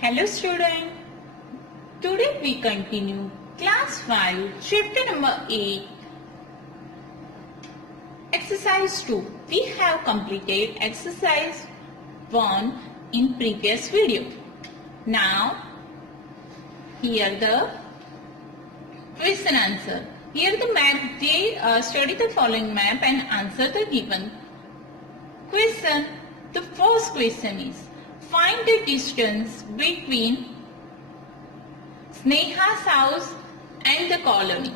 Hello student. Today we continue class 5 chapter number 8 exercise 2. We have completed exercise 1 in previous video. Now here the question answer. Here the map, they study the following map and answer the given question. The first question is, find the distance between Sneha's house and the colony.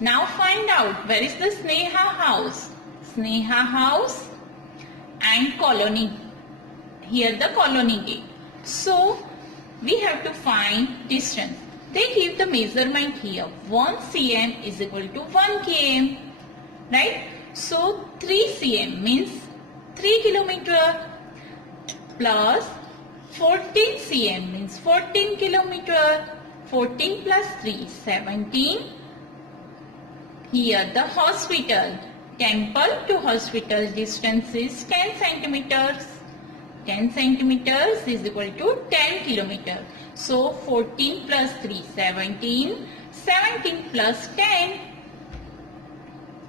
Now find out where is the Sneha house. Sneha house and colony. Here the colony gate. So we have to find distance. They give the measurement here. 1 cm is equal to 1 km. Right? So 3 cm means 3 kilometer plus 14 cm means 14 kilometer. 14 plus 3 17. Here the hospital. Temple to hospital distance is 10 centimeters. 10 centimeters is equal to 10 kilometer. So 14 plus 3 17. 17 plus 10.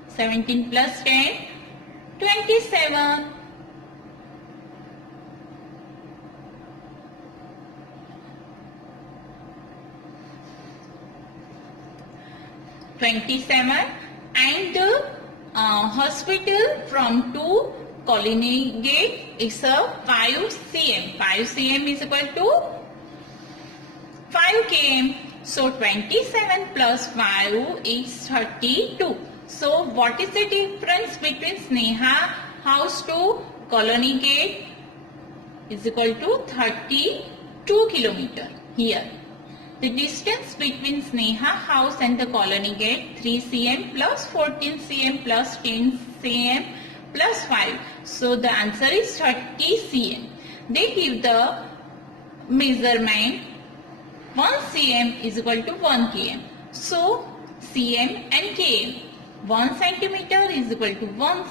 17 plus 10 27. 27 and the hospital from to colony gate is a 5 cm. 5 cm is equal to 5 km. So 27 plus 5 is 32. So what is the difference between Sneha house to colony gate is equal to 32 kilometer here. The distance between Sneha house and the colony gate 3 cm plus 14 cm plus 10 cm plus 5. So the answer is 30 cm. They give the measurement 1 cm is equal to 1 km. So cm and km. 1 centimeter is equal to 1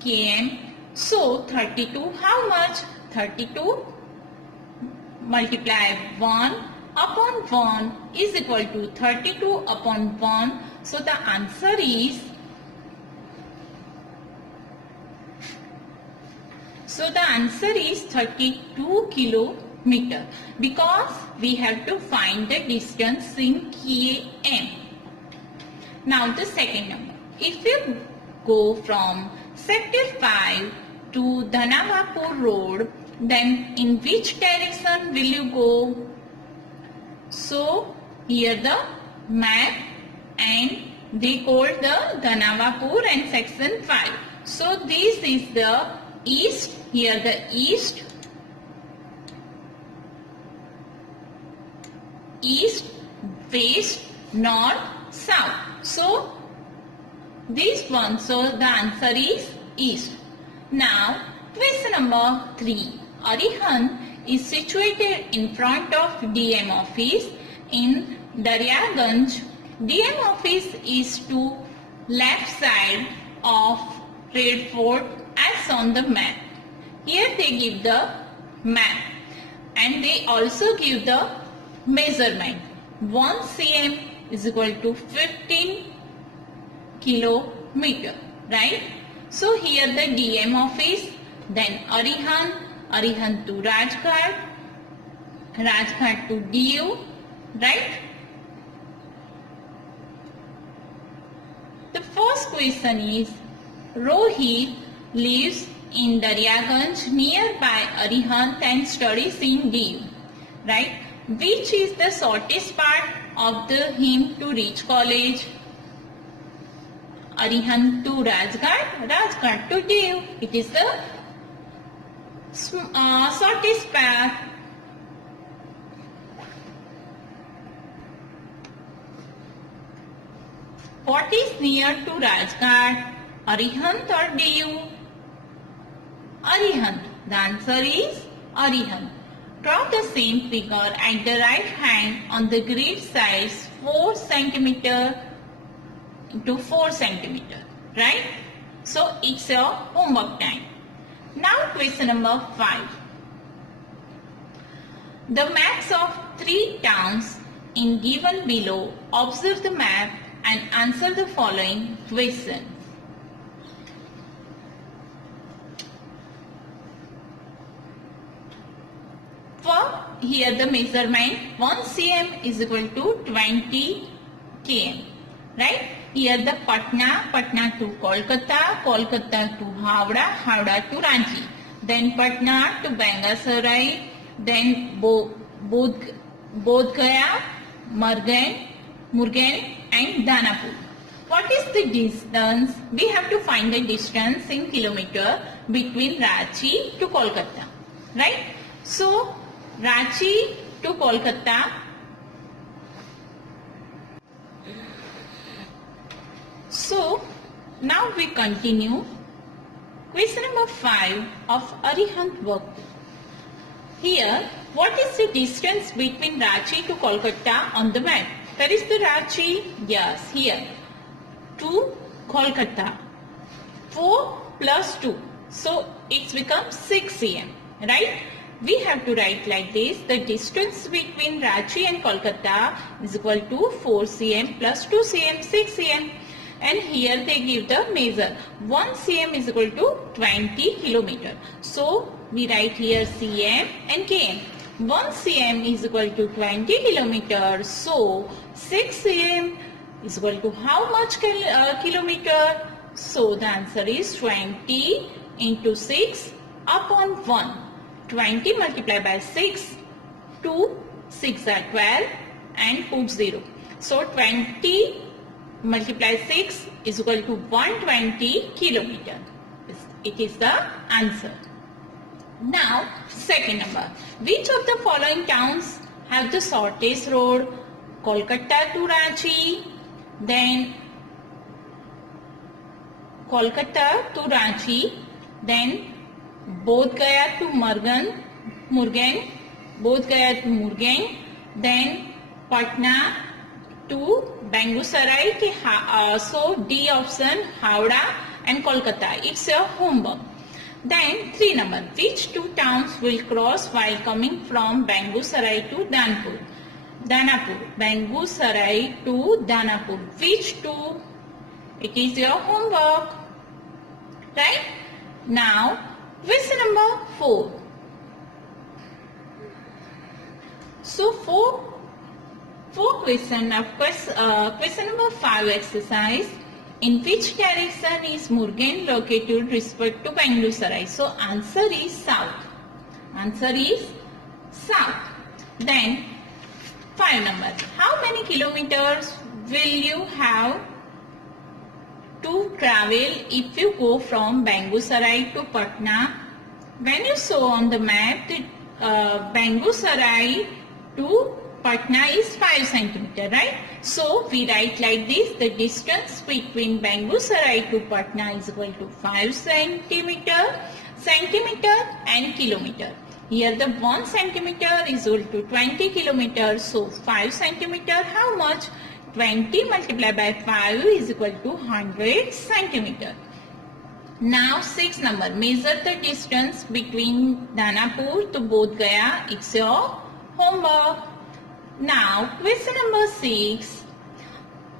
km. So 32 how much? 32 multiply 1 upon 1 is equal to 32 upon 1. So the answer is 32 kilometer because we have to find the distance in km. Now the second number. If you go from sector 5 to Dhanavapur road, then in which direction will you go? So here the map and they call the Dhanavapur and section 5. So this is the east, here the east, west, north, south. So this one, so the answer is east. Now question number 3. Arihant is situated in front of DM office in Daryaganj. DM office is to left side of Red Fort as on the map. Here they give the map and they also give the measurement. 1 cm is equal to 15 kilometer, right? So here the DM office, then Arihant to Rajghat to Diu, right? The first question is, Rohit lives in Daryaganj nearby Arihant and studies in Diu, right? Which is the shortest part of him to reach college? Arihant to Rajghat to Diu. It is the shortest path. What is near to Rajghat? Arihant or Diu? Arihant. The answer is Arihant. Draw the same figure at the right hand on the grid size 4 cm into 4 cm. Right? So it's your homework time. Now question number 5. the maps of 3 towns in given below. Observe the map and answer the following question. For here the measurement 1 cm is equal to 20 km, right? Here the Patna to Kolkata, Kolkata to Howrah, Howrah to Ranchi, then Patna to Bangasarai, then Bodh Gaya, Murgen and Danapur. What is the distance? We have to find the distance in kilometer between Ranchi to Kolkata, right? So Ranchi to Kolkata. So now we continue. Question number 5 of Arihant work. Here, what is the distance between Ranchi to Kolkata on the map? Where is the Ranchi? Yes, here. To Kolkata. 4 plus 2. So it becomes 6 cm, right? We have to write like this. The distance between Ranchi and Kolkata is equal to 4 cm plus 2 cm, 6 cm. And here they give the measure. 1 cm is equal to 20 kilometer. So we write here cm and km. 1 cm is equal to 20 kilometer. So 6 cm is equal to how much kilometer? So the answer is 20 into 6 upon 1. 20 multiplied by 6, 2, 6 are 12 and put 0. So 20 multiply 6 is equal to 120 kilometer. It is the answer. Now second number. Which of the following towns have the shortest road? Kolkata to Ranchi, then Kolkata to Ranchi, then Bodh Gaya to Murgen, Bodh Gaya to Murgen, then Patna to Bangasarai. So D option, Howrah and Kolkata. It's your homework. Then 3 number. Which 2 towns will cross while coming from Bangasarai to Danapur? Bangasarai to Danapur. Which 2? It is your homework. Right? Now question number 4. So 4 question of question number 5 exercise. In which direction is Murgen located with respect to Bangasarai? So answer is south. Answer is south. Then 5 number. How many kilometers will you have to travel if you go from Bangasarai to Patna? When you saw on the map that Bangasarai to Patna is 5 centimeter, right? So we write like this. The distance between Bangasarai to Patna is equal to 5 centimeter and kilometer. Here the 1 centimeter is equal to 20 kilometers. So 5 centimeter, how much? 20 multiplied by 5 is equal to 100 centimeter. Now 6 number. Measure the distance between Danapur to Bodh Gaya. It's your homework. Now question number 6.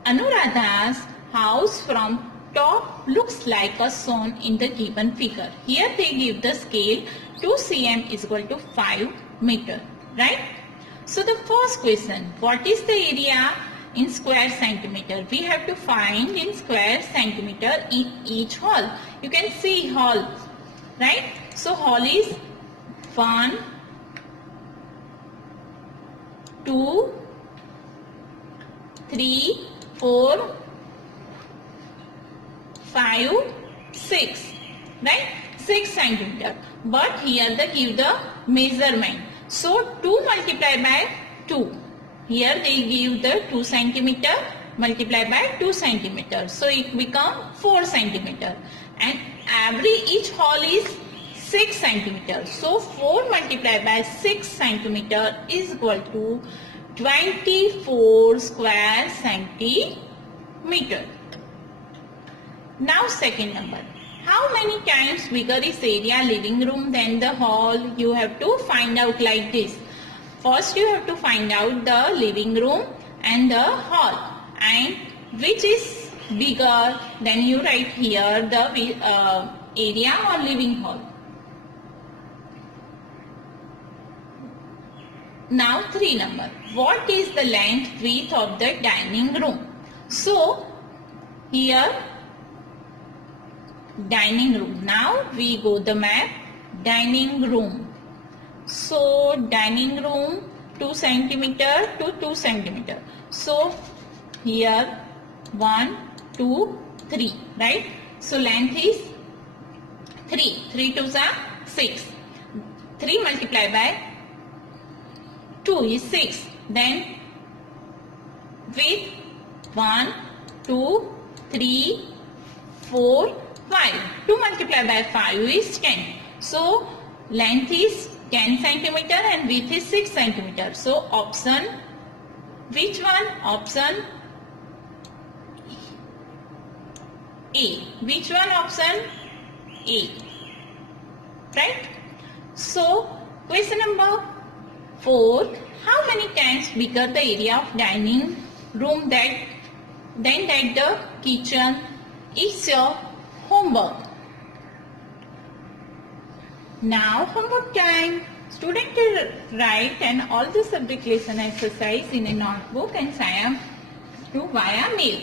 Anuradha's house from top looks like as shown in the given figure. Here they give the scale 2 cm is equal to 5 meter, right? So the first question, what is the area in square centimeter? We have to find in square centimeter in each hall. You can see hall, right? So hall is 1, 2, 3, 4, 5, 6, right? 6 centimeter. But here they give the measurement. So 2 multiplied by 2. Here they give the 2 centimeter multiplied by 2 centimeter. So it become 4 centimeter. And each hall is 6 centimeter. So 4 multiplied by 6 centimeter is equal to 24 square centimeter. Now second number. How many times bigger is area living room than the hall? You have to find out like this. First you have to find out the living room and the hall, and which is bigger. Then you write here the area or living hall. Now 3 number. What is the length width of the dining room? So here dining room. Now we go the map. Dining room. So dining room 2 centimeter to 2 centimeter. So here 1, 2, 3, right? So length is 3. 3 2s are 6. 3 multiplied by 2 is 6. Then width 1, 2, 3, 4, 5. 2 multiplied by 5 is 10. So length is 10 centimeter and width is 6 centimeter. So option, which one? Option A. Which one? Option A. Right? So question number 4. How many times bigger the area of dining room than that the kitchen? Is your homework. Now homework time. Student will write and all the subject lesson exercise in a notebook and send to via mail.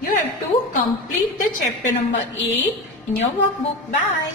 You have to complete the chapter number 8 in your workbook. Bye.